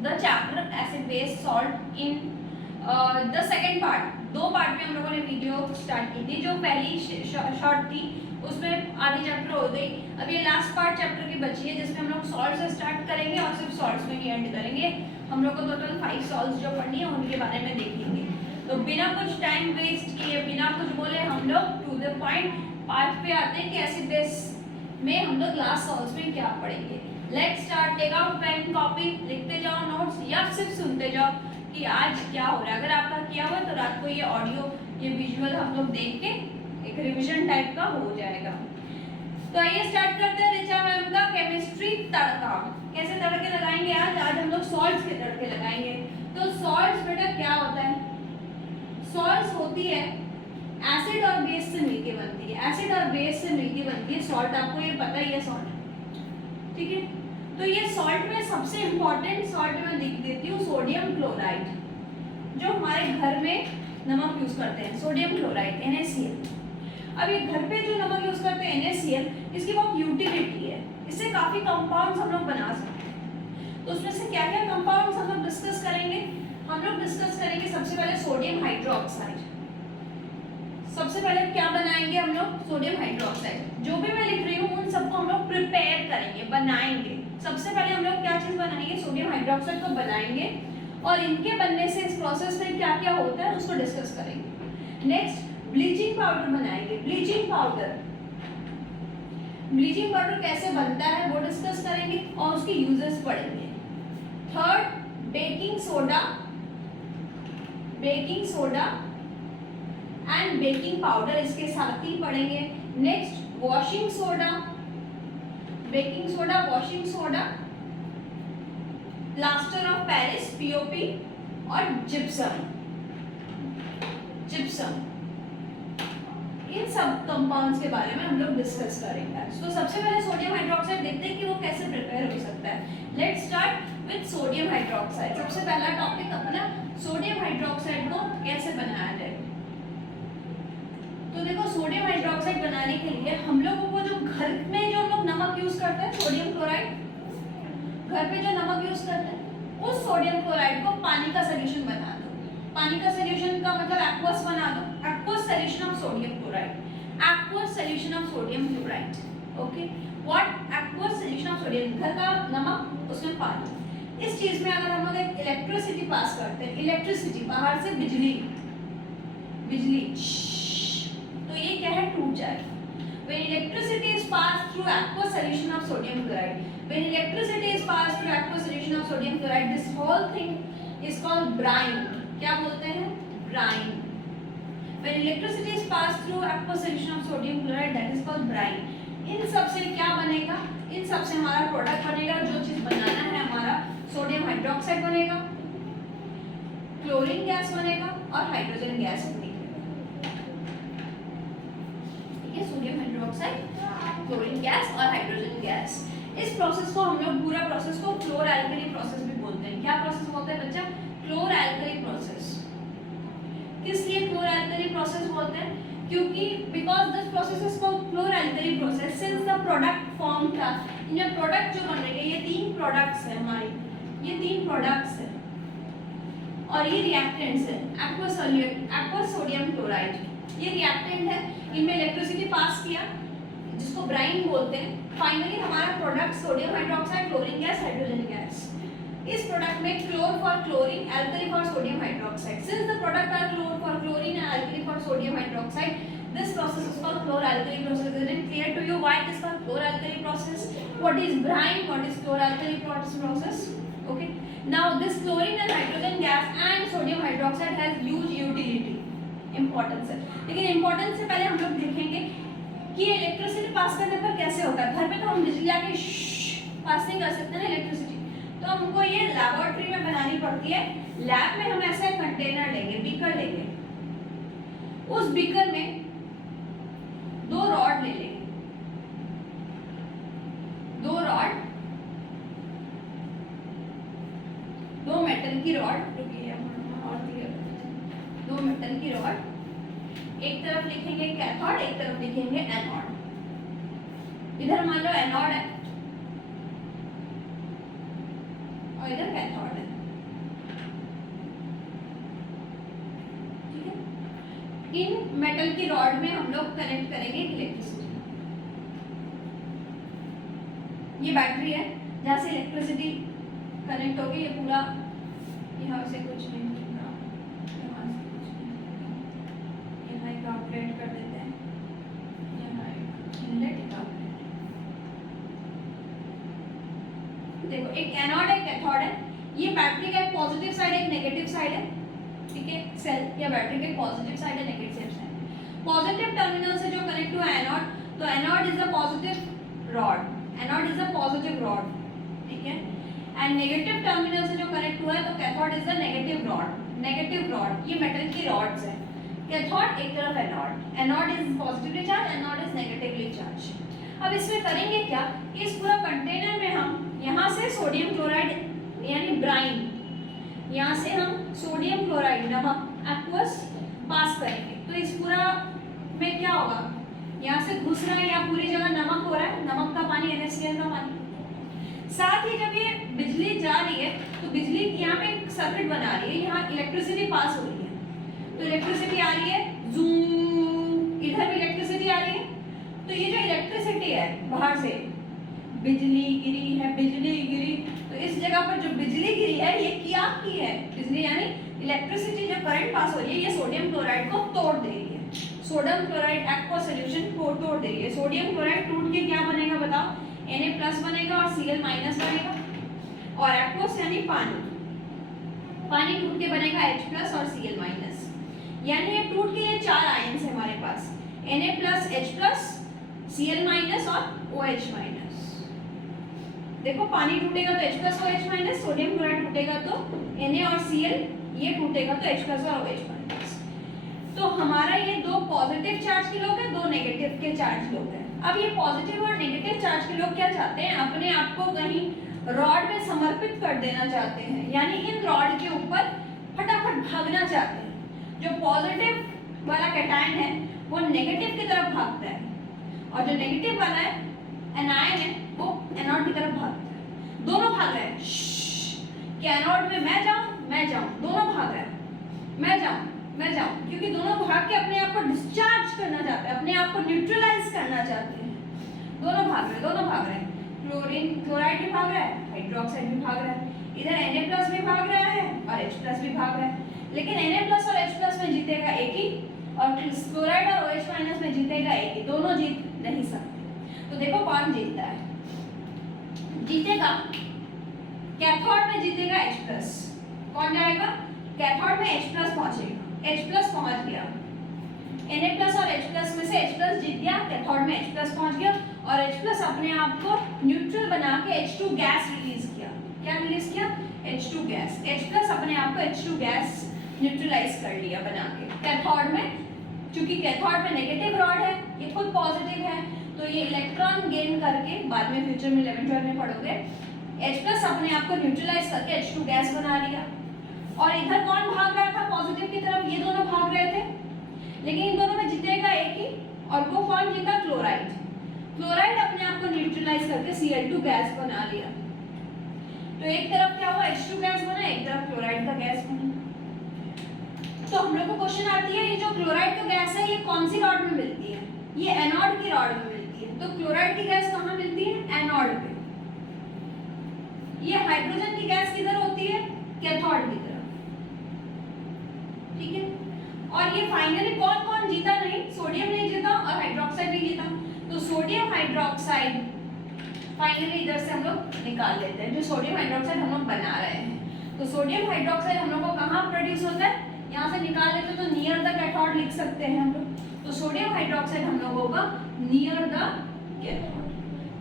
The chapter acid base salt in the second part. 2 part में हम लोगों ने वीडियो स्टार्ट की थी। जो पहली शॉर्ट थी उसमें आधी चैप्टर हो गई। अब ये लास्ट पार्ट चैप्टर की बची है जिसमें हम लोग सॉल्ट से स्टार्ट करेंगे और सिर्फ सॉल्ट्स में ही एंड करेंगे। हम लोग को टोटल 5 सॉल्ट्स जो पढ़नी है उनके बारे में देखेंगे। तो बिना कुछ टाइम वेस्ट किए, बिना कुछ बोले हम लोग टू द पॉइंट पार्ट पे आते हैं कि एसिड बेस में हम लोग लास्ट सॉल्ट्स में क्या पढ़ेंगे। Let's start. Take out pen copy, लिखते जाओ नोट्स या सिर्फ सुनते जाओ कि आज क्या हो रहा है। अगर आपका किया हुआ तो रात को ये ऑडियो ये विजुअल हम लोग देख के एक रिवीजन टाइप का हो जाएगा। तो आइए स्टार्ट करते हैं ऋचा मैम का केमिस्ट्री तड़का। कैसे तड़के लगाएंगे आज हम लोग सॉल्ट्स के तड़के लगाएंगे। तो सॉल्ट्स बेटा क्या होता है? सॉल्ट्स होती है एसिड और बेस से मिलके बनती है। एसिड और बेस से मिलके बनती है सॉल्ट। आपको ये पता ही है सॉल्ट, ठीक है। तो ये सॉल्ट में सबसे इंपॉर्टेंट सॉल्ट मैं लिख देती हूँ सोडियम क्लोराइड, जो हमारे घर में नमक यूज करते हैं, सोडियम क्लोराइड NaCl। अब ये घर पे जो नमक यूज करते हैं NaCl, इसकी बहुत यूटिलिटी है। इससे काफी कंपाउंड्स हम लोग बना सकते हैं। तो उसमें से क्या क्या कंपाउंड्स हम लोग डिस्कस करेंगे? हम लोग डिस्कस करेंगे सबसे पहले सोडियम हाइड्रोक्साइड। सबसे पहले क्या बनाएंगे हम लोग? Sodium hydroxide. जो भी मैं लिख रही हूँ उन सबको हम लोग प्रिपेयर करेंगे, बनाएंगे। सबसे पहले हम लोग क्या चीज बनाएंगे? सोडियम हाइड्रोक्साइड को बनाएंगे और इनके बनने से इस प्रोसेस में क्या क्या होता है उसको डिस्कस करेंगे। नेक्स्ट ब्लीचिंग पाउडर बनाएंगे। ब्लीचिंग पाउडर कैसे बनता है वो डिस्कस करेंगे और उसके यूजेस पढ़ेंगे। Third baking soda and baking powder इसके साथ ही पढ़ेंगे। Next washing soda, baking soda, washing soda, plaster of Paris POP और जिप्सम। इन सब कंपाउंड्स के बारे में हम लोग डिस्कस करेंगे। तो सबसे पहले सोडियम हाइड्रोक्साइड देखते हैं कि वो कैसे प्रिपेयर हो सकता है। Let's start with sodium hydroxide. सबसे पहला टॉपिक अपना सोडियम हाइड्रोक्साइड को कैसे बनाया जाए। तो देखो सोडियम हाइड्रोक्साइड बनाने के लिए हम लोगों को जो घर में जो लोग नमक यूज करते हैं सोडियम क्लोराइड, घर पे जो नमक यूज करते हैं उस सोडियम क्लोराइड को पानी का सोल्यूशन बना दो। पानी का सोल्यूशन का मतलब एक्वस बना दो। Aqueous solution of sodium chloride, aqueous solution of sodium chloride. Okay, what? Aqueous solution of sodium, घर का नमक उसमें पानी। इस चीज में अगर हम लोग एक इलेक्ट्रिसिटी पास करते हैं, इलेक्ट्रिसिटी बाहर से बिजली, तो ये क्या है? टूट जाएगा। When electricity is passed through aqueous solution of sodium chloride, when electricity is passed through aqueous solution of sodium chloride, this whole thing is called brine. क्या बोलते हैं? brine. When electricity is passed through aqueous solution of sodium chloride, that is called brine. इन सब से क्या बनेगा? इन सब से हमारा प्रोडक्ट बनेगा। जो चीज बनाना है हमारा सोडियम हाइड्रोक्साइड बनेगा, क्लोरीन गैस बनेगा और हाइड्रोजन गैस बनेगा। सोडियम हाइड्रोक्साइड, क्लोरीन गैस और हाइड्रोजन गैस। इस प्रोसेस को हम लोग पूरा प्रोसेस को क्लोर एल्कली प्रोसेस भी बोलते हैं। क्या प्रोसेस बोलते हैं बच्चा? Chlor alkali process. किस लिए क्लोर एल्कली प्रोसेस बोलते हैं? क्योंकि because this process is called chlor alkali process since the product form था। इन प्रोडक्ट जो बन रहे हैं ये 3 प्रोडक्ट्स हैं हमारी, ये 3 प्रोडक्ट्स हैं और ये रिएक्टेंट्स हैं। एक्वस सोडियम क्लोराइड ये रिएक्टेंट है, इनमें इलेक्ट्रिसिटी पास किया जिसको ब्राइन बोलते हैं। फाइनली हमारा product sodium hydroxide, chlorine gas, hydrogen gas. इस प्रोडक्ट में chlor for chlorine, alkali for sodium hydroxide. Since the product are chlor for chlorine and alkali for sodium hydroxide, this process is called chlor-alkali process. Is it clear to you why it is called chlor-alkali process? What is brine? What is chlor-alkali process? Okay. Now this chlorine and hydrogen gas and sodium hydroxide has huge utility. Importance है, लेकिन importance से पहले हम लोग देखेंगे कि electricity pass करने पर कैसे होता है। घर पे तो हम बिजली आके पास नहीं कर सकते ना इलेक्ट्रिसिटी, तो हमको ये लैबोरेटरी में बनानी पड़ती है। लैब में हम ऐसा कंटेनर लेंगे, बीकर लेंगे। उस बीकर में 2 रॉड ले लेंगे, 2 रॉड, 2 मेटल की रॉड, 2 मेटल की रॉड। एक तरफ लिखेंगे कैथोड, एक तरफ लिखेंगे एनोड। इधर मान लो एनोड है और इधर कैथोड है। इन मेटल की रॉड में हम लोग कनेक्ट करेंगे इलेक्ट्रिसिटी। ये बैटरी है जहाँ से इलेक्ट्रिसिटी कनेक्ट होगी। ये पूरा यहाँ से कुछ नहीं होगा, यहाँ से कुछ नहीं होगा, यहाँ एक आउटलेट कर देते हैं, यहाँ एक इनलेट, एक आउटलेट। देखो एक एनोड है, कैथोड है। ये बैटरी का एक पॉजिटिव साइड है, एक नेगेटिव साइड है, ठीक है। सेल या बैटरी के पॉजिटिव साइड है, नेगेटिव साइड। पॉजिटिव टर्मिनल से जो कनेक्ट हुआ एनोड, तो anode is a positive rod, anode is a positive rod, ठीक है। एंड नेगेटिव टर्मिनल से जो कनेक्ट हुआ है तो cathode is the negative rod, negative rod. ये मेटल की रॉड्स है। कैथोड एक तरफ anode, anode is positively charge, anode is negatively charge. अब इसमें करेंगे क्या, इस पूरा कंटेनर में हम यहाँ से सोडियम क्लोराइड यानी ब्राइन, यहाँ से हम सोडियम क्लोराइड नमक एक्वस पास करेंगे। तो इस पूरा में क्या होगा, यहाँ से घुस रहा है या पूरी जगह नमक हो रहा है, नमक का पानी, NaCl का पानी। साथ ही जब ये बिजली जा रही है तो बिजली यहाँ पे एक सर्किट बना रही है, यहाँ इलेक्ट्रिसिटी पास हो रही है। तो इलेक्ट्रिसिटी आ रही है, जूम, इधर भी इलेक्ट्रिसिटी आ रही है। तो ये जो इलेक्ट्रिसिटी है बाहर से, बिजली गिरी है, बिजली गिरी, तो इस जगह पर जो बिजली गिरी है ये क्या की है, बिजली यानी इलेक्ट्रिसिटी जो करंट पास हो रही है ये सोडियम क्लोराइड को तोड़ दे रही है। सोडियम क्लोराइड एक्वा सॉल्यूशन को तोड़ दे रही है। सोडियम क्लोराइड टूट के क्या बनेगा बताओ, Na+ बनेगा और Cl- बनेगा। और एक्वस यानी पानी, पानी टूट के बनेगा H+ और Cl-। यानी ये टूट के ये चार आयन्स है हमारे पास, Na+, H+, Cl- और OH-। देखो पानी टूटेगा तो H+ और H-, सोडियम क्लोराइड टूटेगा तो Na और Cl, ये टूटेगा तो H+ और OH-। तो हमारा ये दो पॉजिटिव चार्ज के लोग हैं, दो नेगेटिव के चार्ज लोग हैं। अब ये पॉजिटिव और नेगेटिव चार्ज के लोग क्या चाहते हैं, अपने आप को कहीं रॉड में समर्पित कर देना चाहते हैं, यानी इन रॉड के ऊपर फटाफट भागना चाहते हैं। जो पॉजिटिव वाला कैटायन है वो नेगेटिव की तरफ भागता है, और जो नेगेटिव वाला है एनायन है वो एनोड की तरफ भागता है। दोनों भाग रहे हैं कि एनोड में मैं जाऊं, दोनों भाग रहे हैं, मैं जाऊं, क्योंकि दोनों भाग के अपने आप को डिस्चार्ज करना चाहते हैं, अपने आप को न्यूट्रलाइज करना चाहते हैं। दोनों भाग रहे हैं। क्लोरीन क्लोराइड भी भाग रहा है, हाइड्रोक्साइड भी भाग रहा है, इधर Na+ भी भाग रहा है और H+ भी भाग रहा है। लेकिन Na+ और H+ में जीतेगा एक ही, और क्लोराइड और OH- में जीतेगा एक ही, दोनों जीत नहीं सकते। तो देखो कौन जीतता है, जीतेगा कैथोड में जीतेगा H+। कौन जाएगा, कैथोड में H+ पहुंचेगा, H+ पहुंच गया। Na+ और H+ में से H+ जीत गया, कैथोड में H+ पहुंच गया, और H+ अपने आप को न्यूट्रल बना के H2 गैस रिलीज किया। क्या रिलीज किया, H2 गैस। H+ अपने आप को H2 गैस न्यूट्रलाइज कर लिया बना के कैथोड में। क्योंकि कैथोड में नेगेटिव रॉड है, ये खुद पॉजिटिव है, तो ये इलेक्ट्रॉन गेन करके बाद में फ्यूचर में 11-12 में पढ़ोगे, H+ अपने आप को न्यूट्रलाइज करके H2 गैस बना लिया। और इधर कौन भाग रहा था पॉजिटिव की तरफ, ये दोनों भाग रहे थे, लेकिन इन दोनों में जीतेगा एक ही, और वो कौन जीता, क्लोराइड। क्लोराइड अपने आप को न्यूट्रलाइज करके Cl2 गैस बना लिया। तो एक तरफ क्या हुआ, H2 गैस बना, एक तरफ क्लोराइड का गैस बना। तो हम लोग को क्वेश्चन आती है, ये जो क्लोराइड का गैस है ये कौन सी रॉड में मिलती है, ये एनोड की रॉड में मिलती है। तो क्लोराइड की गैस कहाँ मिलती है, एनोड पे। ये हाइड्रोजन की गैस किधर होती है, कैथोड की तरफ, ठीक है। और ये फाइनली कौन कौन जीता, नहीं सोडियम नहीं जीता और हाइड्रोक्साइड नहीं जीता। तो सोडियम हाइड्रोक्साइड फाइनली इधर से हम लोग निकाल लेते हैं, जो सोडियम हाइड्रोक्साइड हम लोग बना रहे हैं। तो सोडियम हाइड्रोक्साइड हम लोग को कहाँ प्रोड्यूस होता है, यहाँ से निकाल लेते तो नियर द कैथोड लिख सकते हैं हम लोग। तो सोडियम हाइड्रोक्साइड हम लोगों का near the cathode,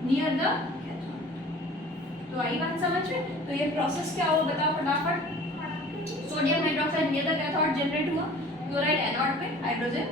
near the cathode. तो आई बात समझ में। तो ये प्रोसेस क्या हुआ बताओ फटाफट। Sodium hydroxide near the cathode generate हुआ, क्लोराइड एनोड पे, हाइड्रोजन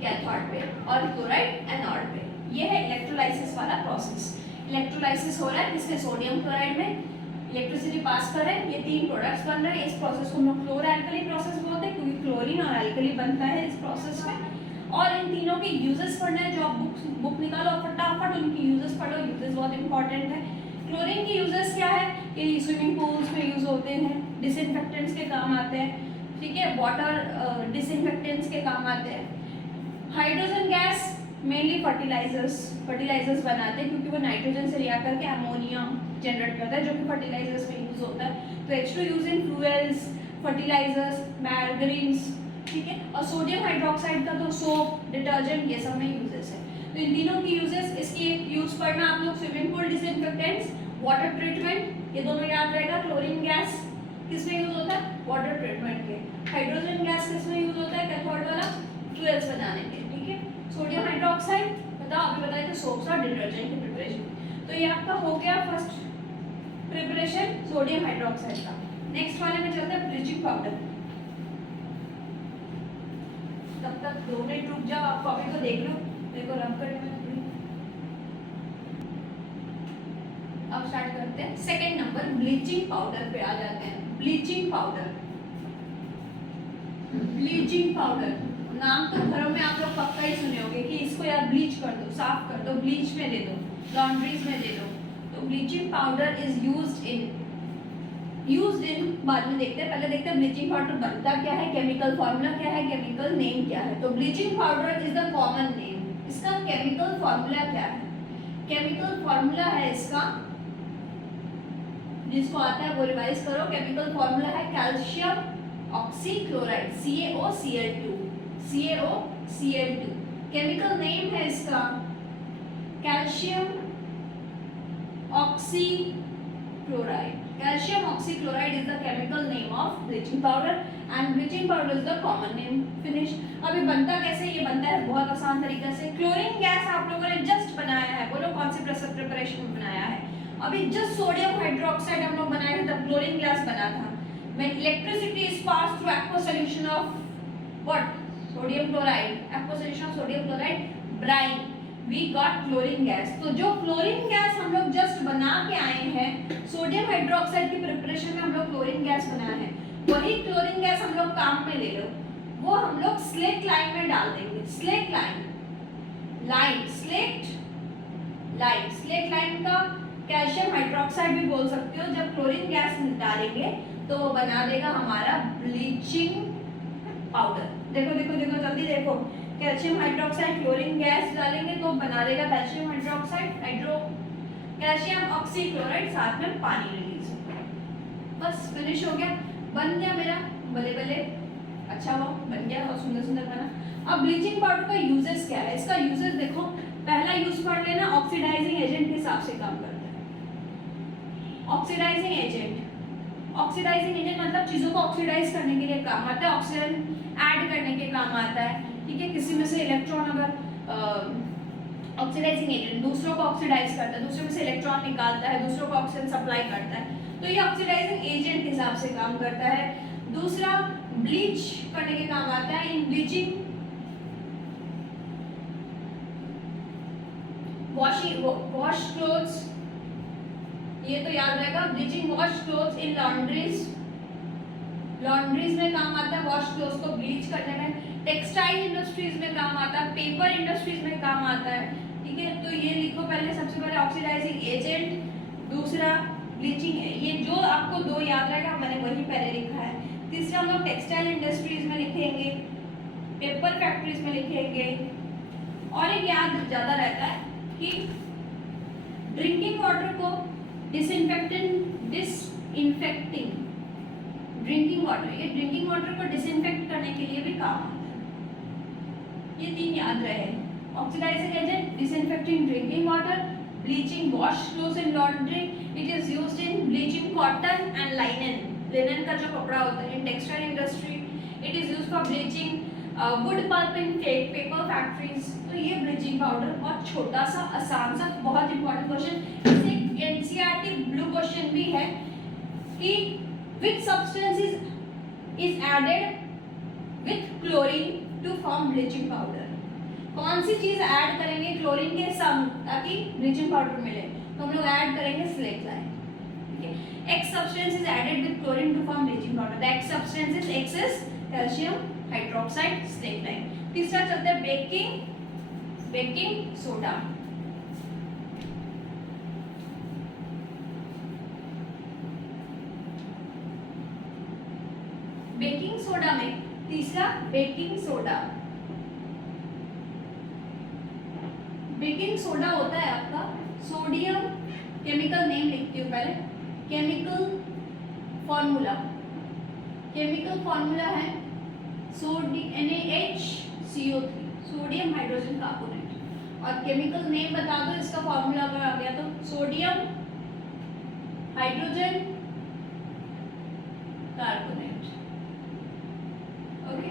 कैथोड पे और क्लोराइड एनोड पे। ये है इलेक्ट्रोलाइसिस वाला प्रोसेस। इलेक्ट्रोलाइसिस हो रहा है किसके, सोडियम क्लोराइड में इलेक्ट्रिसिटी पास कर रहे हैं, ये तीन प्रोडक्ट्स बन रहे हैं। इस प्रोसेस को हम लोग क्लोरो एल्कली प्रोसेस बोलते हैं, क्योंकि क्लोरीन और एल्कली बनता है इस प्रोसेस में। और इन तीनों के यूजेस पढ़ना है, जो आप बुक निकालो फटाफट उनकी यूजेस पढ़ो, यूजेस बहुत इंपॉर्टेंट है। क्लोरीन की यूजेस क्या है कि स्विमिंग पूल्स में यूज होते हैं, डिसइंफेक्टेंट्स के काम आते हैं। ठीक है, वाटर डिसइंफेक्टेंट्स के काम आते हैं। हाइड्रोजन गैस मेनली फर्टिलाइजर्स बनाते हैं, क्योंकि वो नाइट्रोजन से रिएक्ट करके अमोनिया जनरेट करता है, जो कि फर्टिलाइजर्स में यूज होता है। तो H2 use in fuels, fertilisers, margarines, ठीक है। और सोडियम हाइड्रोक्साइड का तो सोप, डिटर्जेंट, ये सब में यूजेस है। तो इन तीनों की यूजेस, इसकी यूज पढ़ना आप लोग swimming pool disinfectants, water treatment, ये दोनों याद रहेगा। क्लोरीन गैस किस में यूज होता है? वाटर ट्रीटमेंट के। हाइड्रोजन गैस किस में यूज होता है? कैथोड वाला, फ्यूल्स बनाने के, ठीक है। सोडियम हाइड्रोक्साइड बताओ, अभी बताया था सोप्स और डिटर्जेंट की प्रिपरेशन। तो ये आपका हो गया फर्स्ट प्रिपरेशन सोडियम हाइड्रोक्साइड का। नेक्स्ट वाले में चलते हैं ब्लीचिंग पाउडर। तब तक 2 मिनट रुक जाओ, आप कॉपी को देख लो, मेरे को रब करने में थोड़ी। अब स्टार्ट करते हैं सेकंड नंबर, ब्लीचिंग पाउडर पे आ जाते हैं। ब्लीचिंग पाउडर, ब्लीचिंग पाउडर नाम तो घरों में आप लोग पक्का ही सुने होंगे कि इसको यार ब्लीच कर दो, साफ कर दो, ब्लीच में दे दो, लॉन्ड्रीज में दे दो। तो ब्लीचिंग पाउडर इज यूज्ड इन बाद में देखते हैं, पहले देखते हैं ब्लीचिंग पाउडर बनता क्या है, केमिकल फॉर्मूला क्या है, केमिकल नेम क्या है। तो bleaching powder is the common name. इसका केमिकल फॉर्मूला क्या है? केमिकल फॉर्मूला है इसका, जिसको आता है वो रिवाइज करो। केमिकल फॉर्मूला है calcium oxychloride, CaOCl2, CaOCl2। Chemical name है इसका calcium oxychloride. Calcium oxychloride is the chemical name of bleaching powder and bleaching powder is the common name. Finish. अब ये बनता कैसे? ये बनता है बहुत आसान तरीके से। क्लोरीन गैस आप लोगों ने जस्ट बनाया है, बोलो कौन सी प्रिपरेशन में बनाया है? अभी जस्ट सोडियम हाइड्रोक्साइड हम लोग बनाए थे, तब क्लोरीन गैस बना था। When electricity is passed through aqueous solution of what? Sodium chloride. Aqueous solution of sodium chloride, brine. We got chlorine gas. तो जो क्लोरीन गैस हम लोग जस्ट बना के आए हैं, सोडियम हाइड्रोक्साइड की प्रिपरेशन में हम लोग क्लोरीन गैस बनाया है, वही क्लोरीन गैस हम लोग काम में ले लो, वो हम लोग स्लेट लाइम में डाल देंगे। स्लेट लाइम, स्लेट लाइम का कैल्शियम हाइड्रोक्साइड भी बोल सकते हो। जब क्लोरीन गैस डालेंगे तो वो बना देगा हमारा ब्लीचिंग पाउडर। देखो देखो देखो, जल्दी देखो, कैल्शियम हाइड्रोक्साइड, क्लोरीन गैस डालेंगे तो बना देगा कैल्शियम हाइड्रोक्साइड, कैल्शियम ऑक्सीक्लोराइड, साथ में पानी रिलीज होगा। बस फिनिश हो गया, बन गया मेरा। भले भले, अच्छा हो, बन गया, बहुत सुंदर सुंदर बना। अब ब्लीचिंग पाउडर का यूजेस क्या है? इसका यूजेस देखो, पहला यूज पढ़ लेना, ऑक्सीडाइजिंग एजेंट के हिसाब से काम करता है। ऑक्सीडाइजिंग एजेंट मतलब चीजों को ऑक्सीडाइज करने के लिए काम आता है, ऑक्सीजन ऐड करने के काम आता है, ठीक है। किसी में से इलेक्ट्रॉन अगर ऑक्सीडाइजिंग एजेंट दूसरों को ऑक्सीडाइज करता है, दूसरे में से इलेक्ट्रॉन निकालता है, दूसरों को ऑक्सीजन सप्लाई करता है, तो ये ऑक्सीडाइजिंग एजेंट के हिसाब से काम करता है। दूसरा, ब्लीच करने के काम आता है। इन ब्लीचिंग वॉश क्लोथ्स, ये तो याद रहेगा, ब्लीचिंग वॉश क्लोथ्स इन लॉन्ड्रीज में काम आता है, वॉश क्लोथ्स को ब्लीच करने में। टेक्सटाइल इंडस्ट्रीज में काम आता है, पेपर इंडस्ट्रीज में काम आता है, ठीक है। तो ये लिखो पहले, सबसे पहले ऑक्सीडाइजिंग एजेंट, दूसरा ब्लीचिंग है। ये जो आपको 2 याद रहेगा, मैंने वही पहले लिखा है। तीसरा हम लोग टेक्सटाइल इंडस्ट्रीज में लिखेंगे, पेपर फैक्ट्रीज में लिखेंगे। और एक याद ज़्यादा रहता है कि ड्रिंकिंग वाटर को डिसइंफेक्टिंग ड्रिंकिंग वाटर, ये ड्रिंकिंग वाटर को डिसइंफेक्ट करने के लिए भी काम आता है। ये 3 याद रहे, oxidizing agent, disinfecting drinking water, bleaching wash clothes in laundry. It is used in bleaching cotton and linen का जो कपड़ा होता है in textile industry. It is used for bleaching wood pulp in paper factories. तो ये bleaching powder, बहुत छोटा सा, आसान सा, बहुत इंपॉर्टेंट क्वेश्चन। इससे एनसीईआरटी ब्लू क्वेश्चन भी है कि which substance is added with chlorine to form bleaching powder? कौन सी चीज ऐड करेंगे क्लोरीन के संग ताकि ब्लीचिंग पाउडर मिले? तो हम लोग ऐड करेंगे स्लेट लाइम, ठीक है। X substance is added with chlorine to form bleaching powder. The X substance is X is calcium hydroxide, slate lime. तीसरा चलता है बेकिंग सोडा। बेकिंग सोडा में तीसरा बेकिंग सोडा, बेकिंग सोडा होता है आपका सोडियम, केमिकल नेम लिखती हूँ पहले, केमिकल फॉर्मूला, केमिकल फॉर्मूला है NaHCO3, सोडियम हाइड्रोजन कार्बोनेट, और केमिकल नेम बता दो इसका फॉर्मूला अगर आ गया तो सोडियम हाइड्रोजन कार्बोनेट, ओके,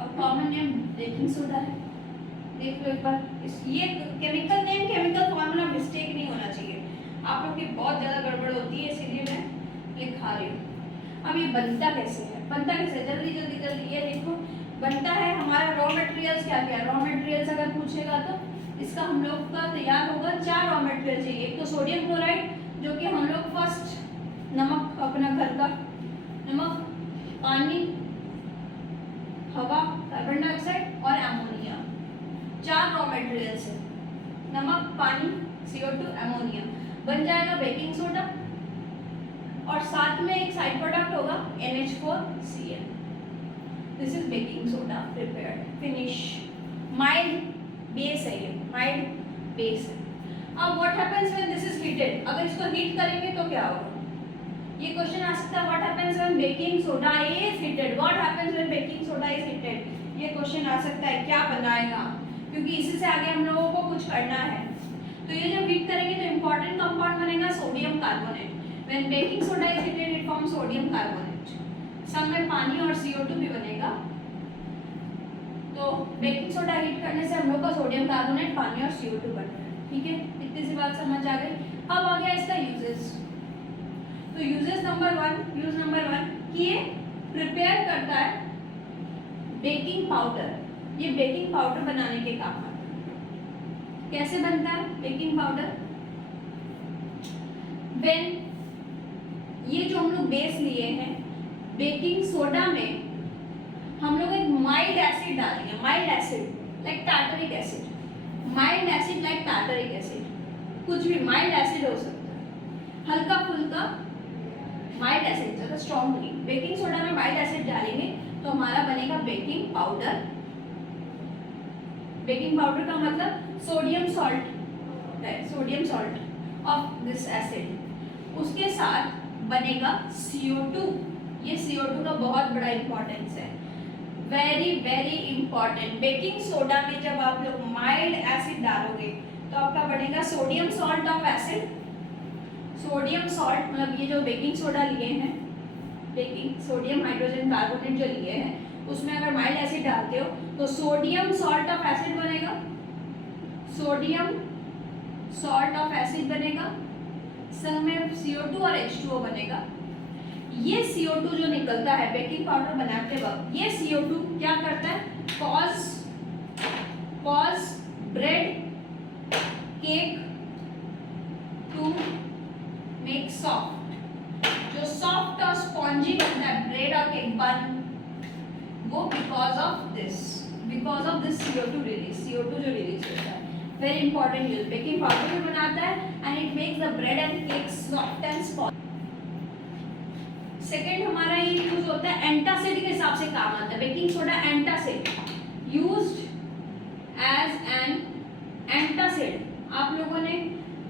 और कॉमन नेम बेकिंग सोडा है। देख लो एक बार, ये chemical name chemical formula mistake नहीं होना चाहिए, आप लोग की बहुत ज़्यादा गड़बड़ होती है, इसीलिए मैं लिखा रही हूँ। अब ये बनता कैसे है, बनता कैसे है, जल्दी जल्दी जल्दी ये देखो, बनता है हमारा रॉ मटेरियल्स क्या क्या, रॉ मटेरियल्स अगर पूछेगा तो इसका हम लोग का तैयार होगा 4 रॉ मटेरियल चाहिए। एक तो सोडियम क्लोराइड जो कि हम लोग फर्स्ट, नमक अपना घर का नमक, पानी, हवा, कार्बन डाइऑक्साइड और एमोनिया, 4 रॉ मटेरियल्स है, नमक, पानी, CO2, एमोनिया, बन जाएगा बेकिंग सोडा, और साथ में एक साइड प्रोडक्ट होगा NH4Cl। This is baking soda prepared, finish, mild base है ये, माइल्ड बेस है। अब what happens when this is heated, अगर इसको हीट करेंगे तो क्या होगा, ये क्वेश्चन आ सकता है, what happens when baking soda is heated, what happens when baking soda is heated, ये क्वेश्चन आ सकता है, क्या बनाएगा, क्योंकि इसी से आगे हम लोगों को कुछ करना है। तो ये जब हीट करेंगे तो इंपॉर्टेंट कंपाउंड बनेगा sodium carbonate, when baking soda is heated it forms sodium carbonate, संग में पानी और CO2 भी बनेगा। तो बेकिंग सोडा हीट करने से हम लोग का सोडियम कार्बोनेट, पानी और CO2 बन रहा है, ठीक है, इतनी सी बात समझ आ गई। अब आ गया इसका यूजेस, तो यूजेस नंबर 1 कि ये प्रिपेयर करता है बेकिंग पाउडर, ये बेकिंग पाउडर बनाने के काम आता है। कैसे बनता है बेकिंग पाउडर, व्हेन ये जो हम लोग बेस लिए हैं बेकिंग सोडा में हम लोग एक माइल्ड एसिड डालेंगे, mild acid like tartaric acid, mild acid like tartaric acid, कुछ भी माइल्ड एसिड हो सकता है, हल्का फुल्का माइल्ड एसिड, ज़्यादा स्ट्रॉन्ग नहीं। बेकिंग सोडा में माइल्ड एसिड डालेंगे तो हमारा बनेगा बेकिंग पाउडर। बेकिंग पाउडर का मतलब सोडियम सॉल्ट है, sodium salt of this acid, उसके साथ बनेगा CO2, ये CO2 का बहुत बड़ा इंपॉर्टेंस है, very very important. Baking soda में जब आप लोग माइल्ड एसिड डालोगे तो आपका बनेगा sodium salt of acid, sodium salt मतलब ये जो बेकिंग सोडा लिए हैं, बेकिंग सोडियम हाइड्रोजन कार्बोनेट जो लिए हैं उसमें अगर माइल्ड एसिड डालते हो तो सोडियम सॉल्ट ऑफ एसिड बनेगा, सोडियम सॉल्ट ऑफ एसिड बनेगा, संग में CO2 और H2O बनेगा। ये CO2 जो निकलता है बेकिंग पाउडर बनाते वक्त, ये CO2 क्या करता है, cause bread cake to make soft, जो सॉफ्ट और स्पॉन्जी बनता है ब्रेड और केक बन, वो because of this CO2 release, CO2 जो रिलीज होता है, very important use. Baking powder भी बनाता है and it makes the bread and cake soft and spongy. Second हमारा ये यूज होता है एंटासिड के हिसाब से काम आता है, baking soda antacid, used as an antacid, आप लोगों ने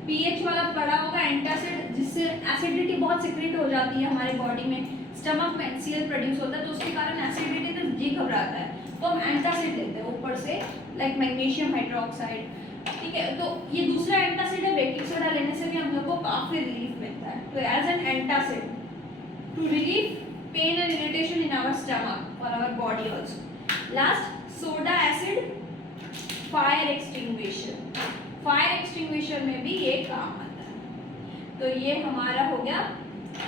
pH वाला पढ़ा होगा एंटासिड, जिससे एसिडिटी बहुत सिक्रेट हो जाती है हमारे बॉडी में, स्टमक में HCl प्रोड्यूस होता है तो उसके कारण एसिडिटी से जी घबराता है, तो हम एंटासिड लेते हैं ऊपर से लाइक मैग्नीशियम हाइड्रोक्साइड, ठीक है। तो ये दूसरा एंटासिड है, बेकिंग सोडा लेने से भी हम लोग को काफी रिलीफ मिलता है, तो as an antacid to relieve pain and irritation in our stomach और our body also. Last soda acid fire extinguisher, fire extinguisher में भी ये काम आता है। तो ये हमारा हो गया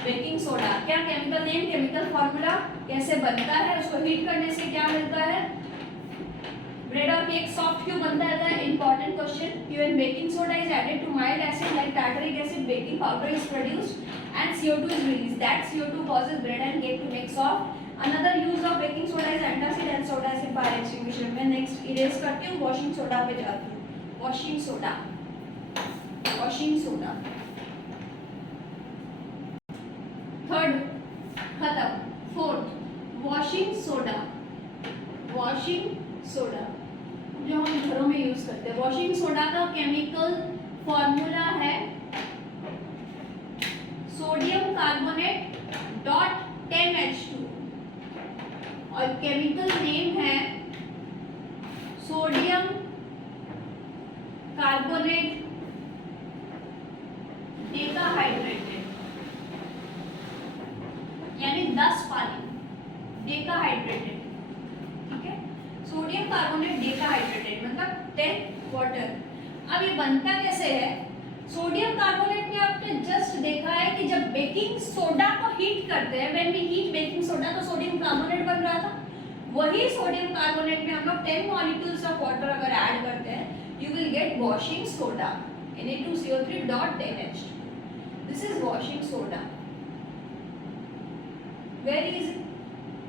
बेकिंग सोडा, क्या केमिकल नेम, केमिकल फॉर्मूला, कैसे बनता है, उसको हीट करने से क्या मिलता है, ब्रेड और केक सॉफ्ट क्यों बनता है, important question. When baking soda is added to mild acid like tartaric acid, baking powder is produced and CO2 is released, that CO2 causes bread and cake to make soft. Another use of baking soda is antacid and soda acid fire extinguisher। मैं next erase करती हूँ, washing soda पे जाती हूँ, washing soda, washing soda। Third खत्म, fourth washing washing soda, washing soda जो हम घरों में यूज करते हैं, वॉशिंग सोडा का केमिकल फॉर्मूला है सोडियम कार्बोनेट डॉट 10H2 और केमिकल नेम है सोडियम कार्बोनेट डेकाहाइड्रेटेड, यानी 10 पानी डेकाहाइड्रेटेड, ठीक है। सोडियम कार्बोनेट डेकाहाइड्रेटेड मतलब 10 वाटर। अब ये बनता कैसे है? सोडियम कार्बोनेट में आपने जस्ट देखा है कि जब बेकिंग सोडा को हीट करते हैं, when we heat baking soda, तो सोडियम कार्बोनेट बन रहा था। वही सोडियम कार्बोनेट में हम लोग 10 मॉलिक्यूल्स ऑफ वाटर अगर ऐड करते हैं, you will get washing soda, Na2CO3 dot 10H2. This is washing soda. Very easy,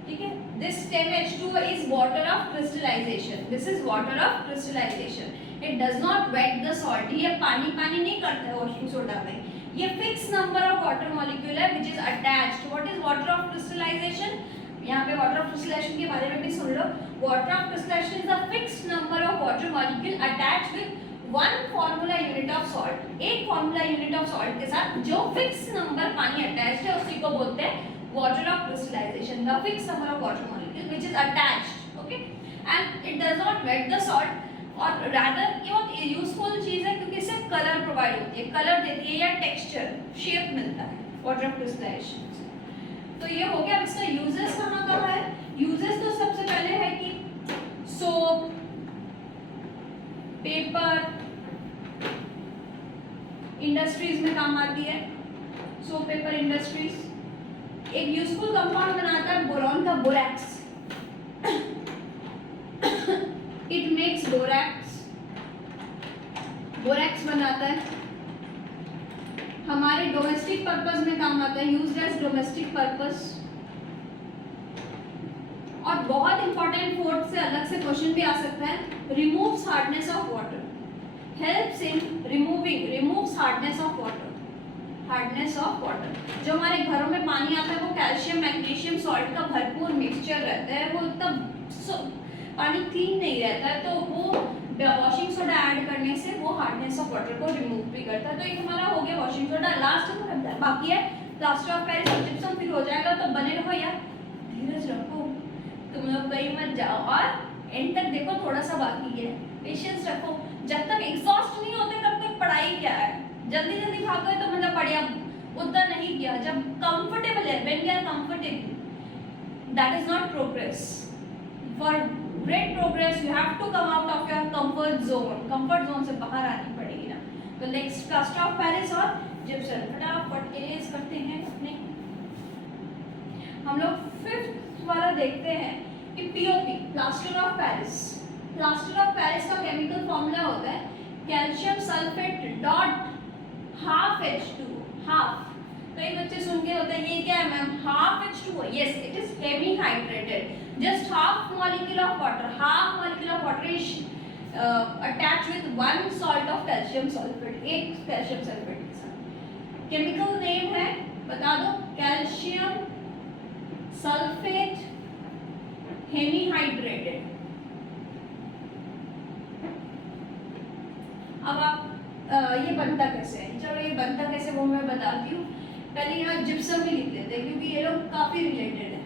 ठीक है। This 10H2 is water of crystallization. This is water of crystallization. It does not wet the salt. ये पानी पानी नहीं करता है washing soda में। ये fixed number of water molecule है which is attached. What is water of crystallization? यहाँ पे वाटर ऑफ क्रिस्टलाइजेशन के बारे में भी सुन लो। Water of crystallisation is a fixed number of water molecule attached with one formula unit of salt. एक फार्मूला यूनिट ऑफ सॉल्ट के साथ जो फिक्स्ड नंबर पानी अटैच्ड है उसी को बोलते हैं water of crystallisation, the fixed number of water molecule which is attached, okay, and it does not wet the salt. और रादर ये बहुत यूजफुल चीज है क्योंकि इससे कलर प्रोवाइड होती है, कलर देती है या टेक्सचर, शेप मिलता है वाटर ऑफ क्रिस्टलाइजेशन। तो ये हो गया। अब इसका यूजेस कहाँ है? यूजेस तो सबसे पहले है कि सोप, पेपर, इंडस्ट्रीज में काम आती है। Soap, paper, industries. एक यूजफुल कंपाउंड बनाता है बोरॉन का, borax. It makes borax, borax बनाता है। हमारे डोमेस्टिक पर्पस में काम आता है, यूज्ड एज डोमेस्टिक पर्पस। और बहुत इंपॉर्टेंट, फोर्थ से अलग से क्वेश्चन भी आ सकता है, removes hardness of water, helps in removes hardness of water, hardness of water. जो हमारे घरों में पानी आता है वो कैल्शियम, मैग्नीशियम, सॉल्ट का भरपूर मिक्सचर रहता है, वो इतना पानी क्लीन नहीं रहता है, तो वो वॉशिंग सोडा ऐड करने से वो हार्डनेस ऑफ वाटर को रिमूव भी करता है। तो ये हमारा हो गया वॉशिंग सोडा। लास्ट बाकी है प्लास्टर ऑफ पेरिस और जिप्सम, फिर हो जाएगा। तो बने रहो यार, धीरज रखो, तुम लोग कहीं मत जाओ और एंड तक देखो, थोड़ा सा बाकी है, पेशेंस रखो। जब तक एग्जॉस्ट नहीं होते तब तक पढ़ाई क्या है, जल्दी जल्दी भागो तो मतलब पढ़िया उतना नहीं किया। जब कंफर्टेबल है, when you are comfortable, that is not progress. For great progress you have to come out of your comfort zone से बाहर आनी पड़ेगी ना। तो नेक्स्ट प्लास्टर ऑफ पेरिस और जिप्सम, फटाफट इरेज करते हैं अपने। हम लोग फिफ्थ वाला देखते हैं कि POP, plaster of Paris. Plaster of Paris का केमिकल फॉर्मूला होता है calcium sulphate dot half H2, half. कई बच्चे सुन के होते हैं ये क्या है ma'am, half H2O, yes it is hemi hydrated, just half molecule of water is attached with one salt of calcium sulfate, एक कैल्शियम सल्फेट के साथ। केमिकल नेम है बता दो, कैल्शियम सल्फेट हेमी हाइड्रेटेड। अब आप ये बनता कैसे है, चलो ये बनता कैसे वो मैं बताती हूँ। पहले यहाँ जिप्सम भी लिख लेते हैं क्योंकि ये लोग काफी रिलेटेड है।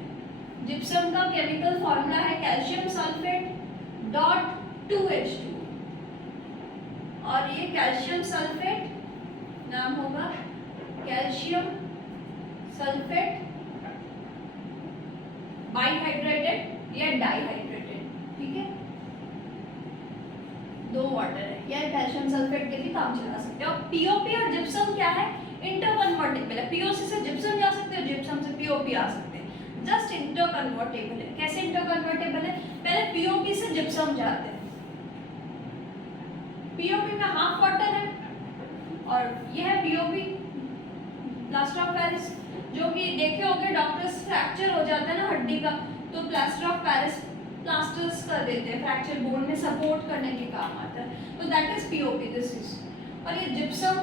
जिप्सम का केमिकल फॉर्मूला है कैल्शियम सल्फेट डॉट 2H2 और ये कैल्शियम सल्फेट नाम होगा कैल्शियम सल्फेट बाइहाइड्रेटेड या डाइहाइड्रेटेड, ठीक है। दो वाटर है, या कैल्शियम सल्फेट के भी काम चला सकते हो। पीओपी और जिप्सम क्या है, इंटरकन्वर्टेबल है। पीओसी से जिप्सम जा सकते हो, जिप्सम से पीओपी आ सकते हैं, जस्ट इंटरकन्वर्टेबल है। कैसे इंटरकन्वर्टेबल है, पहले पीओपी से जिप्सम जाते हैं। पीओपी में हाफ वाटर है और यह है पीओपी प्लास्टर ऑफ पेरिस, जो कि देखे होंगे डॉक्टर्स फ्रैक्चर हो जाता है ना हड्डी का, तो प्लास्टर ऑफ पेरिस प्लास्टर्स कर देते हैं, फ्रैक्चर बोन में सपोर्ट करने के काम आता है, तो that is POP, this is. और ये जिप्सम,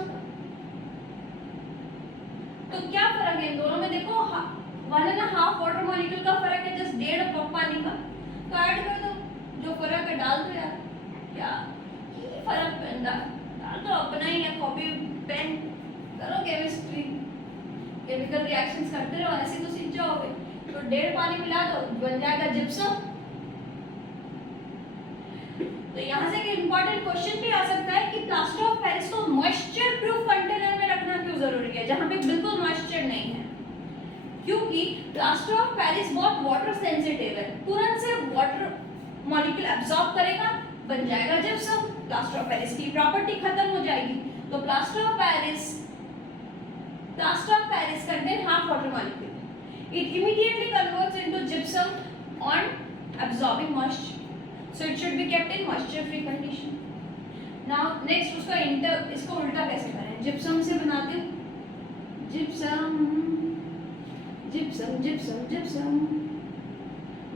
तो क्या फर्क है इन दोनों में, देखो वाला ना हाफ वाटर मॉलिक्यूल का फर्क है, जस्ट 1.5 पानी का, तो ऐड कर दो, जो फर्क है डाल दो यार, क्या फर्क पैदा, डाल दो, अपना ही है, कॉपी पेन करो, केमिस्ट्री केमिकल रिएक्शंस करते रहो, ऐसे तो सीख जाओगे। तो 1.5 पानी मिला दो, बन जाएगा जिप्सम। तो यहाँ से एक इम्पोर्टेंट क्वेश्चन भी आ सकता है कि प्लास्टर ऑफ पेरिस को मॉइस्चर प्रूफ कंटेनर में रखना क्यों जरूरी है, जहाँ पे बिल्कुल मॉइस्चर नहीं है, क्योंकि प्लास्टर ऑफ पेरिस बहुत वाटर सेंसिटिव है, तुरंत से वाटर मॉलिक्यूल एब्सॉर्ब करेगा, बन जाएगा जिप्सम, प्लास्टर ऑफ पेरिस की प्रॉपर्टी खत्म हो जाएगी। तो plaster of Paris contain half water molecule. It immediately converts into gypsum on absorbing moisture. So it should be kept in moisture free condition. Now next इसको उल्टा कैसे करें, gypsum से बनाते हैं,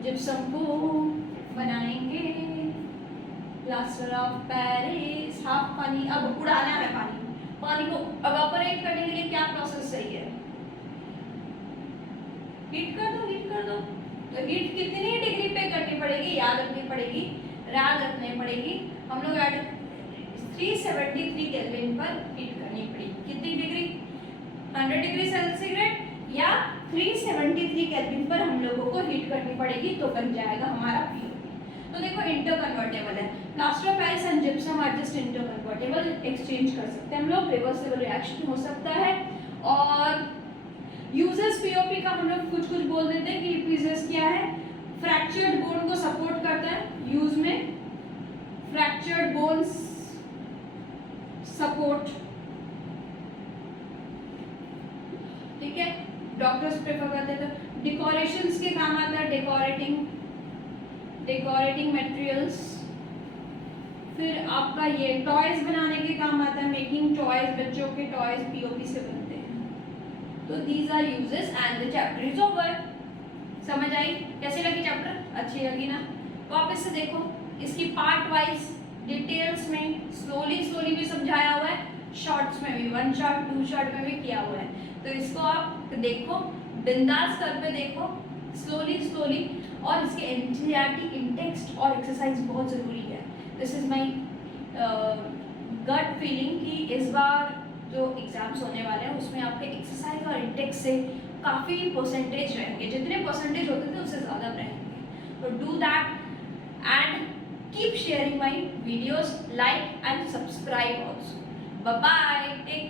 जिप्सम को बनाएंगे प्लास्टर ऑफ पेरिस, हाफ पानी, अब उड़ाना है पानी को एवापोरेट करने के लिए क्या प्रोसेस सही है, हीट कर दो। तो हीट कितनी डिग्री पे करनी पड़ेगी, याद रखनी पड़ेगी, हम लोग 373 केल्विन पर हीट करनी पड़ेगी, कितनी डिग्री, 100 डिग्री सेंटीग्रेड या 373 केल्विन पर हम लोगों को हीट करनी पड़ेगी, तो बन जाएगा हमारा पीओपी। तो देखो इंटर कन्वर्टेबल है, plaster of Paris and gypsum are just inter convertible, exchange कर सकते हैं हम लोग, रिवर्सिबल रिएक्शन हो सकता है। और यूजेस पीओपी का हम लोग कुछ बोल देते हैं कि यूजेस क्या है, फ्रैक्चर्ड बोन को सपोर्ट करता है, यूज में फ्रैक्चर्ड बोन्स सपोर्ट, ठीक है, डॉक्टर्स प्रेफर करते हैं। तो डेकोरेशंस के काम आता है, डेकोरेटिंग मटेरियल्स, फिर आपका ये टॉयज बनाने के काम आता है, मेकिंग टॉयज, बच्चों के टॉयज पीओपी से बनते हैं। तो these are uses and the chapter is over. समझ आई, कैसी लगी चैप्टर, अच्छी लगी ना, वापस से देखो, इसकी पार्ट वाइज डिटेल्स में स्लोली भी समझाया हुआ है, शॉर्ट्स में भी, 1 शॉट 2 शॉट में भी किया हुआ है, तो इसको आप देखो, बिंदास कर पे देखो, स्लोली, और इसके एनसीईआरटी इन टेक्स्ट और एक्सरसाइज बहुत ज़रूरी है। This is my gut feeling कि इस बार जो एग्जाम्स होने वाले हैं उसमें आपके एक्सरसाइज और इंटेक्स से काफ़ी परसेंटेज रहेंगे, जितने परसेंटेज होते थे उससे ज़्यादा रहेंगे। तो do that and keep sharing my videos, like and subscribe also. Bye bye, take